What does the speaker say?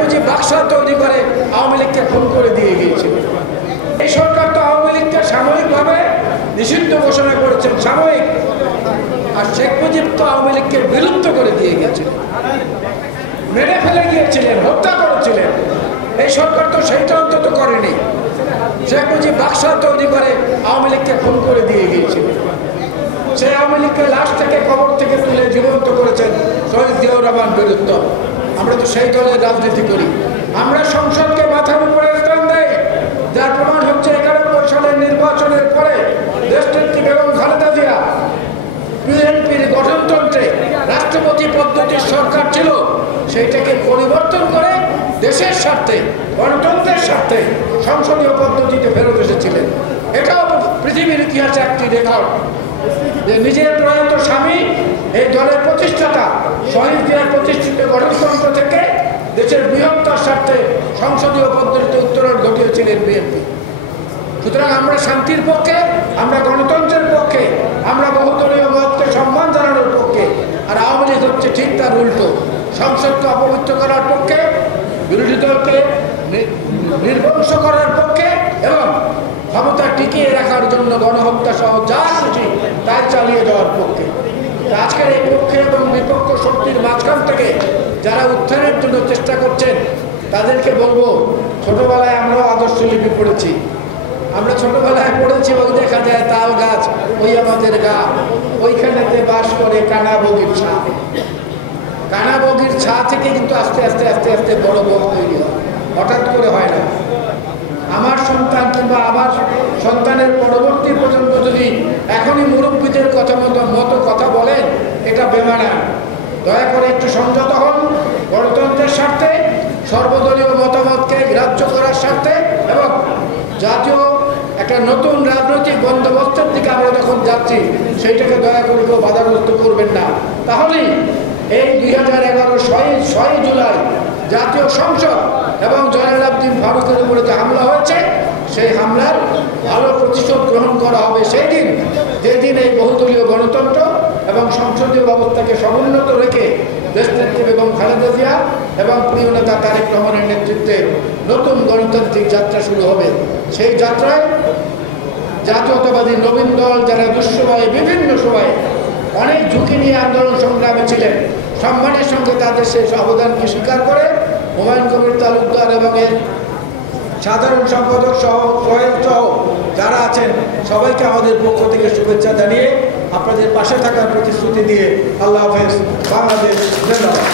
মুজিব বাক্সা তৈরি করে আওয়ামী লীগকে খুন করে দিয়ে গিয়েছিল। এই সরকার তো আওয়ামী লীগকে সাময়িকভাবে নিষিদ্ধ ঘোষণা করেছেন, সাময়িক। আর শেখ মুজিব তো আওয়ামী লীগকে বিলুপ্ত করে দিয়ে গিয়েছিলেন, মেরে ফেলে গিয়েছিলেন, হত্যা করেছিলেন। এই সরকার তো সেইটা অন্তত করেনি। শেখ মুজিব বাক্সা তৈরি করে আওয়ামী লীগকে খুন করে দিয়ে গিয়েছিলেন। সেই আওয়ামী লীগকে লাশ থেকে কবর থেকে তুলে জীবন্ত করেছেন শহীদ জিয়াউর রহমান বীরত্ব। আমরা তো সেই দলের রাজনীতি করি। আমরা সংসদকে মাথার উপরে স্থান দেই, যার প্রমাণ হচ্ছে 91 সালের নির্বাচনের পরে দেশনেত্রী বেগম খালেদা জিয়া বিএনপির গঠনতন্ত্রে রাষ্ট্রপতি পদ্ধতির সরকার ছিল, সেইটাকে পরিবর্তন করে দেশের স্বার্থে, গণতন্ত্রের স্বার্থে সংসদীয় পদ্ধতিতে ফেরত এসেছিলেন। এটাও পৃথিবীর ইতিহাসে একটি রেকর্ড যে নিজের প্রয়াত স্বামী এই দলের প্রতিষ্ঠাতা শহীদ জিয়ার প্রতিষ্ঠিত গণতন্ত্র থেকে দেশের বৃহত্তর স্বার্থে সংসদীয় পদ্ধতিতে উত্তরণ ঘটিয়েছিলেন বিএনপি। সুতরাং আমরা শান্তির পক্ষে, আমরা গণতন্ত্রের পক্ষে, আমরা বহুদলীয় মতকে সম্মান জানানোর পক্ষে। আর আওয়ামী লীগ হচ্ছে ঠিক তার উল্টো, সংসদকে অপবিত্র করার পক্ষে, বিরোধী দলকে নির্বংশ করার পক্ষে এবং ক্ষমতা টিকিয়ে রাখার জন্য গণহত্যা সহ যা খুশি তাই চালিয়ে যাওয়ার পক্ষে। আজকের এই পক্ষে এবং বিপক্ষ শক্তির মাঝখান থেকে যারা উত্থানের জন্য চেষ্টা করছেন তাদেরকে বলবো, ছোটবেলায় আমরাও আদর্শ লিপি পড়েছি। আমরা ছোটবেলায় পড়েছি, ওই দেখা যায় তাল গাছ ওই আমাদের গা, ওইখানেতে বাস করে কানা বগির ছা। কানা বগির ছা থেকে কিন্তু আস্তে আস্তে আস্তে আস্তে বড় বড় তৈরি হয়, হঠাৎ করে হয় না। আমার সন্তান কিংবা আমার সন্তানের পরবর্তী প্রজন্ম যদি এখনই মুরব্বীদের কথা মতো কথা বলেন, এটা বেমানা। দয়া করে একটু সংযত হন, গণতন্ত্রের স্বার্থে, সর্বদলীয় মতামতকে গ্রাহ্য করার স্বার্থে এবং জাতীয় একটা নতুন রাজনৈতিক বন্দোবস্তের দিকে আমরা যখন যাচ্ছি, সেইটাকে দয়া করে কেউ বাধাগ্রস্ত করবেন না। তাহলেই এই 2011 6 জুলাই জাতীয় সংসদ এবং জয়নুল আবেদিন ফারুকের উপরে যে হামলা হয়েছে, সেই হামলার ভালো প্রতিশোধ গ্রহণ করা হবে সেই দিন, যেদিন এই বহুদলীয় গণতন্ত্র এবং সংসদীয় ব্যবস্থাকে সমুন্নত রেখে দেশনেত্রী বেগম খালেদা জিয়া এবং প্রিয় নেতা তারেক রহমানের নেতৃত্বে নতুন গণতান্ত্রিক যাত্রা শুরু হবে। সেই যাত্রায় জাতীয়তাবাদী নবীন দল যারা দুঃসময়ে বিভিন্ন সময়ে অনেক ঝুঁকি নিয়ে আন্দোলন সংগ্রামে ছিলেন, সম্মানের সঙ্গে তাদের সেই অবদানকে স্বীকার করে হুমায়ুন কবির তালুকদার এবং এর সাধারণ সম্পাদক সহ সোহেল সহ যারা আছেন সবাইকে আমাদের পক্ষ থেকে শুভেচ্ছা জানিয়ে আপনাদের পাশে থাকার প্রতিশ্রুতি দিয়ে আল্লাহ হাফেজ। বাংলাদেশ জিন্দাবাদ।